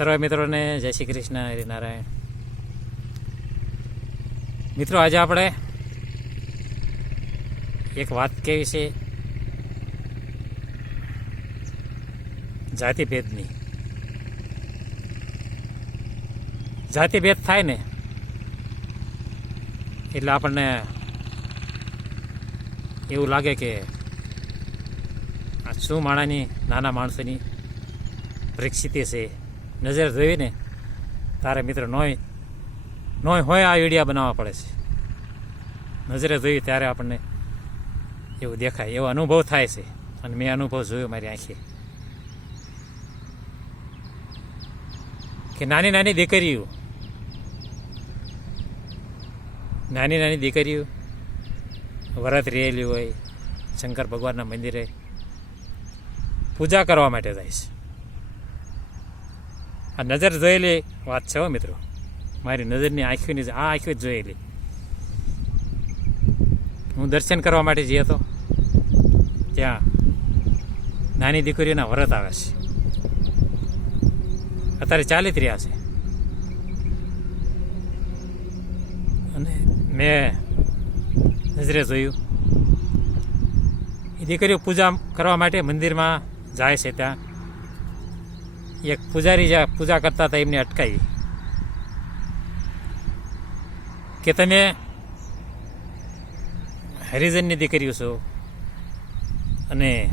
સર્વ મિત્રોને જય શ્રી કૃષ્ણ, હરિનારાયણ. મિત્રો, આજે આપણે એક વાત કેવી છે? જાતિભેદની. જાતિભેદ થાય ને, એટલે આપણને એવું લાગે કે આ શું માણાની, નાના માણસોની પરિસ્થિતિ છે? નજર જોઈને તારે મિત્ર નોય નોય હોય આ વિડીયા બનાવવા પડે છે. નજરે જોઈ ત્યારે આપણને એવું દેખાય, એવો અનુભવ થાય છે. અને મેં અનુભવ જોયો મારી આંખે. કે નાની નાની દીકરીઓ નાની નાની દીકરીઓ વરત રહેલી હોય, શંકર ભગવાનના મંદિરે પૂજા કરવા માટે જાય છે. આ નજર જોયેલી વાત છે હો મિત્રો. મારી નજરની આંખીઓની આ આંખો જ જોયેલી હું દર્શન કરવા માટે જઈ હતો, ત્યાં નાની દીકરીઓના વ્રત આવે છે. અત્યારે ચાલી જ રહ્યા છે. અને મેં નજરે જોયું, એ દીકરીઓ પૂજા કરવા માટે મંદિરમાં જાય છે ત્યાં. એક પૂજારી જ્યાં પૂજા કરતા હતા, એમને અટકાવી કે તમે હરિજનની દીકરીઓ છો અને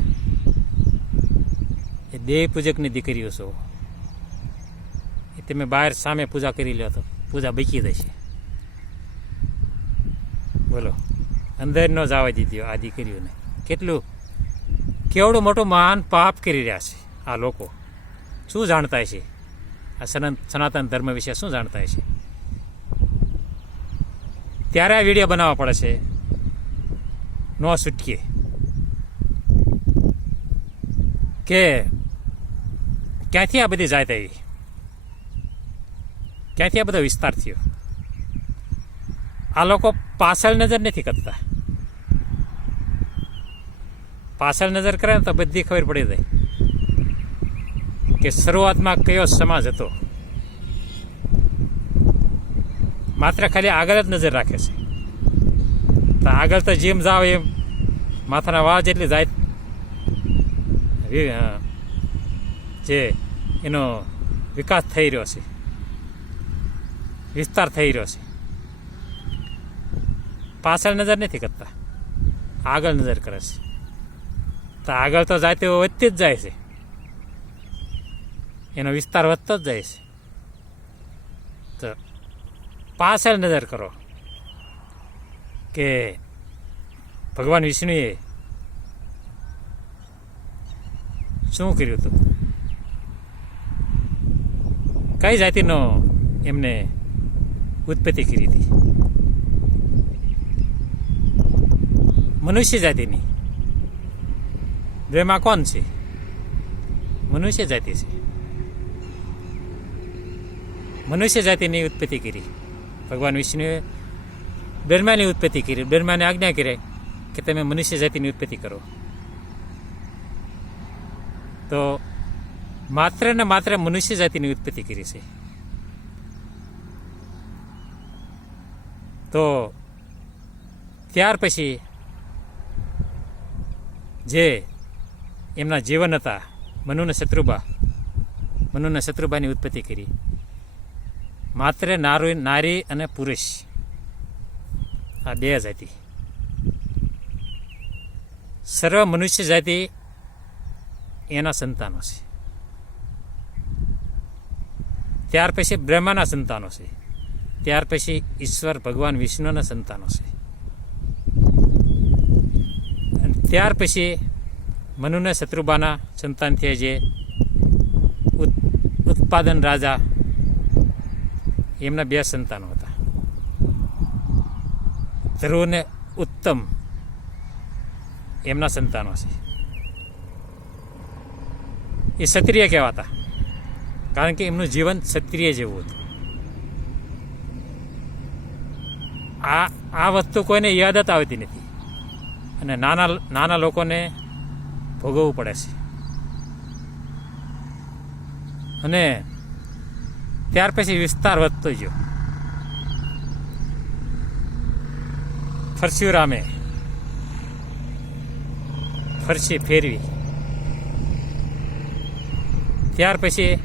એ દેહ પૂજકની દીકરીઓ છો. એ તમે બહાર સામે પૂજા કરી લો તો પૂજા બચી જશે. બોલો, અંદર ન જવા દીધી આ દીકરીઓને. કેટલું, કેવડું મોટું મહાન પાપ કરી રહ્યા છે આ લોકો. શું જાણતા છે આ સનાતન ધર્મ વિશે શું જાણતા છે ત્યારે આ વીડિયો બનાવવા પડે છે. ન છૂટકીએ કે ક્યાંથી આ બધી જાત આવી? ક્યાંથી આ બધો વિસ્તાર થયો? આ લોકો પાછળ નજર નથી કરતા. પાછળ નજર કરે ને તો બધી ખબર પડી જાય. કે શરૂઆતમાં કયો સમાજ હતો? માત્ર ખાલી આગળ જ નજર રાખે છે. તો આગળ તો જેમ જાવ એમ. માથાના વાળ જેટલી જાય જે એનો વિકાસ થઈ રહ્યો છે. વિસ્તાર થઈ રહ્યો છે. પાછળ નજર નથી કરતા. આગળ નજર કરે છે. તો આગળ તો જાય તેવો વધતી જ જાય છે. એનો વિસ્તાર વધતો જ જાય છે. તો પાછળ નજર કરો કે ભગવાન વિષ્ણુએ શું કર્યું હતું? કઈ જાતિનો એમને ઉત્પત્તિ કરી હતી? મનુષ્ય જાતિની. બેમાં કોણ છે? મનુષ્ય જાતિ છે. મનુષ્ય જાતિની ઉત્પત્તિ કરી. ભગવાન વિષ્ણુએ બ્રહ્માની ઉત્પત્તિ કરી. બ્રહ્માને આજ્ઞા કરે કે તમે મનુષ્ય જાતિની ઉત્પત્તિ કરો. તો માત્ર ને માત્ર મનુષ્ય જાતિની ઉત્પત્તિ કરી છે. તો ત્યાર પછી જે એમના જીવન હતા, મનુના શત્રુબા, મનુના શત્રુબાની ઉત્પત્તિ કરી. માત્ર નારી નારી અને પુરુષ. આ બે જાતિ. સર્વ મનુષ્ય જાતિ એના સંતાનો છે. ત્યાર પછી બ્રહ્માના સંતાનો છે. ત્યાર પછી ઈશ્વર, ભગવાન, વિષ્ણુના સંતાનો છે. ત્યાર પછી મનુના શત્રુબાના સંતાન થયા જે ઉત્પાદન રાજા એમના બે સંતાનો હતા. ધ્રુવ ને ઉત્તમ એમના સંતાનો છે. એ ક્ષત્રિય કહેવાતા. કારણ કે એમનું જીવન ક્ષત્રિય જેવું હતું. આ આ વસ્તુ કોઈને યાદ જ આવતી નથી. અને નાના નાના લોકોને ભોગવવું પડે છે. અને ત્યાર પછી વિસ્તાર વધતો ગયો. ફરસ્યુરામે ફરસી ફેરવી. ત્યાર પછી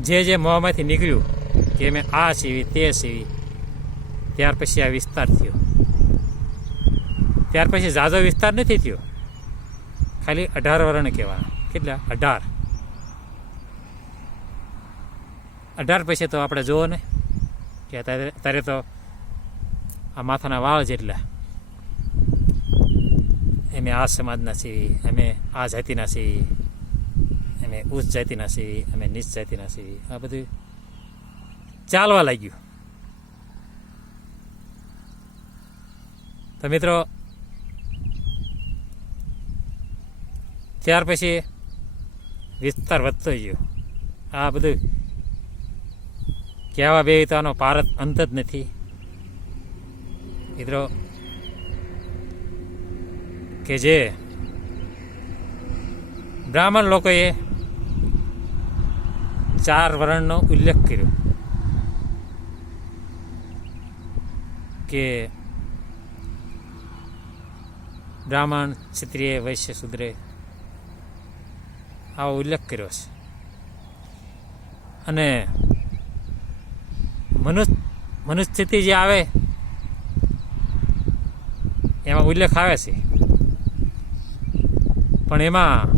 જે જે મોંમાંથી નીકળ્યું કે મેં આ સીવી, તે સીવી, ત્યાર પછી આ વિસ્તાર થયો. ત્યાર પછી ઝાઝો વિસ્તાર નથી થયો. ખાલી અઢાર વર્ણ કહેવાના. કેટલા? અઢાર. અઢાર પછી તો આપણે જુઓ ને, કે અત્યારે તો આ માથાના વાળ જેટલા. અમે આ સમાજના છીએ અમે આ જાતિના છીએ અમે ઉચ્ચ જાતિના છીએ અમે નીચ જાતિના છીએ. આ બધું ચાલવા લાગ્યું. તો મિત્રો, ત્યાર પછી વિસ્તાર વધતો ગયો. આ બધું કહેવા બે પારત અંત જ નથી. મિત્રો, કે જે બ્રાહ્મણ લોકોએ ચાર વર્ણનો ઉલ્લેખ કર્યો કે બ્રાહ્મણ, ક્ષત્રિય, વૈશ્ય, શુદ્રે આવો ઉલ્લેખ કર્યો છે. અને મનુષ્ય મનુસ્થિતિ જે આવે, એમાં ઉલ્લેખ આવે છે. પણ એમાં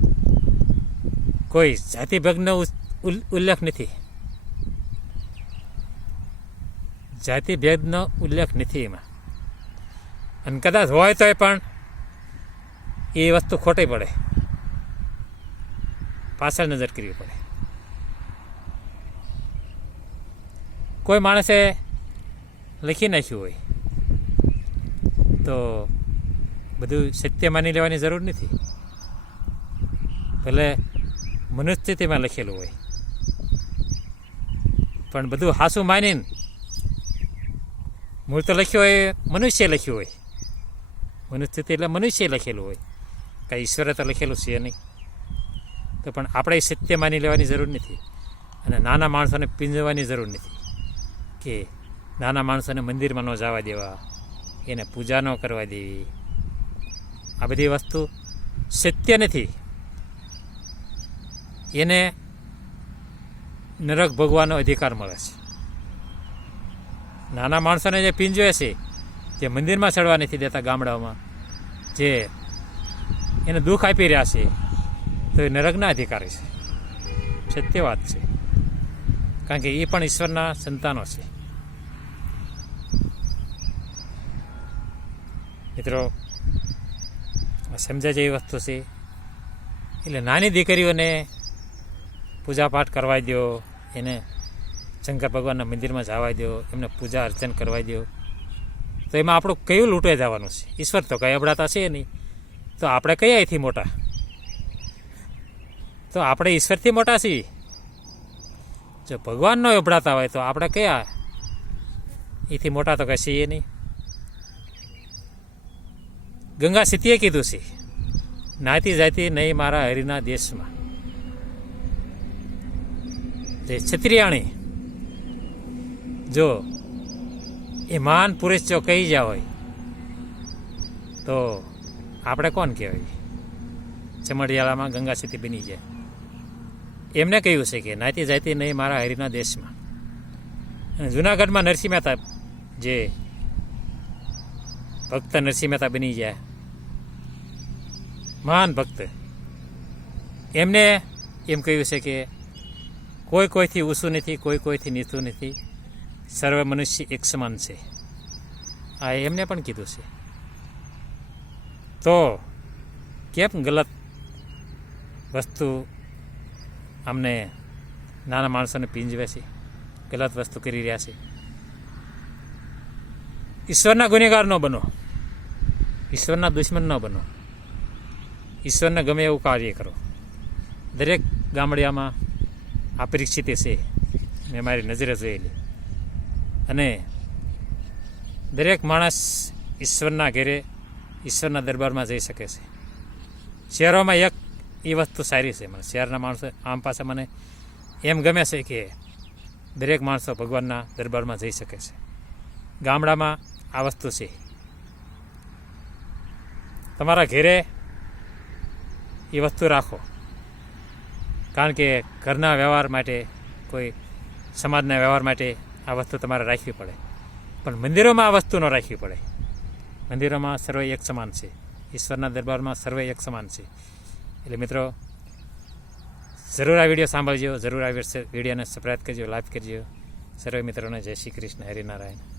કોઈ જાતિભેદનો ઉલ્લેખ નથી. જાતિભેદનો ઉલ્લેખ નથી એમાં. અને કદાચ હોય તોય પણ એ વસ્તુ ખોટી પડે. પાછળ નજર કરવી પડે. કોઈ માણસે લખી નાખ્યું હોય, તો બધું સત્ય માની લેવાની જરૂર નથી. ભલે મનુસ્થિતિમાં લખેલું હોય. પણ બધું હાસું માનીને મૂળ તો લખ્યું હોય, મનુષ્ય લખ્યું હોય. મનુસ્થિતિ એટલે મનુષ્ય લખેલું હોય. કાંઈ ઈશ્વરે તો લખેલું છે નહીં. તો પણ આપણે સત્ય માની લેવાની જરૂર નથી. અને નાના માણસોને પીંજવાની જરૂર નથી. કે નાના માણસોને મંદિરમાં ન જવા દેવા, એને પૂજા ન કરવા દેવી. આ બધી વસ્તુ સત્ય નથી. એને નરક ભગવાનનો અધિકાર મળે છે. નાના માણસોને જે પીંજવે છે જે મંદિરમાં ચડવા નથી દેતા ગામડાઓમાં. જે એને દુઃખ આપી રહ્યા છે, તો એ નરકના અધિકારી છે. સત્ય વાત છે. કારણ કે એ પણ ઈશ્વરના સંતાનો છે. મિત્રો સમજાય જેવી વસ્તુ છે. એટલે નાની દીકરીઓને પૂજાપાઠ કરવા દો એને શંકર ભગવાનના મંદિરમાં જવા દો એમને પૂજા અર્ચન કરવા દો તો એમાં આપણું કયું લૂંટે જવાનું છે? ઈશ્વર તો કંઈ અબડાતા છે નહીં. તો આપણે કયા અહીંથી મોટા? તો આપણે ઈશ્વરથી મોટા છીએ. જો ભગવાન ન અબડાતા હોય તો આપણે કયા? એથી મોટા તો કઈ છીએ નહીં. ગંગા સીતીએ કીધું છે, નાતી જાતી નહીં મારા હરિના દેશમાં. જે છત્રિયાણી, જો એ મહાન પુરુષ જો કહી જ્યાં હોય, તો આપણે કોણ કહેવાય? ચમડિયાળામાં ગંગા સીતી બની જાય. એમને કહ્યું છે કે, નાતી જાતી નહીં મારા હરિના દેશમાં. અને જુનાગઢમાં નરસિંહ મહેતા જે ભક્ત નરસિંહ મહેતા બની ગયા. મહાન ભક્ત. એમને એમ કહ્યું છે કે કોઈ કોઈથી ઊંચું નથી, કોઈ કોઈથી નીચું નથી. સર્વ મનુષ્ય એક સમાન છે. આ એમને પણ કીધું છે. તો કેમ ગલત વસ્તુ અમને નાના માણસોને પીંજવે છે? ગલત વસ્તુ કરી રહ્યા છે. ઈશ્વરના ગુનેગાર ન બનો. ઈશ્વરના દુશ્મન ન બનો. ઈશ્વરને ગમે એવું કાર્ય કરો. દરેક ગામડિયામાં આ પરિસ્થિતિ છે. મેં મારી નજરે જોયેલી. અને દરેક માણસ ઈશ્વરના ઘેરે ઈશ્વરના દરબારમાં જઈ શકે છે. શહેરોમાં એક એ વસ્તુ સારી છે. મને શહેરના માણસો આમ પાસે મને એમ ગમે છે કે દરેક માણસો ભગવાનના દરબારમાં જઈ શકે છે. ગામડામાં આ વસ્તુ છે. તમારા ઘેરે એ વસ્તુ રાખો. કારણ કે ઘરના વ્યવહાર માટે, કોઈ સમાજના વ્યવહાર માટે આ વસ્તુ તમારે રાખવી પડે. પણ મંદિરોમાં આ વસ્તુ ન રાખવી પડે. મંદિરોમાં સર્વે એક સમાન છે. ઈશ્વરના દરબારમાં સર્વે એક સમાન છે. એટલે મિત્રો, જરૂર આ વીડિયો સાંભળજો, જરૂર આ વિડીયોને સબસ્ક્રાઈબ કરજો લાઈક કરજો. સર્વે મિત્રોને જય શ્રી કૃષ્ણ, હરિનારાયણ.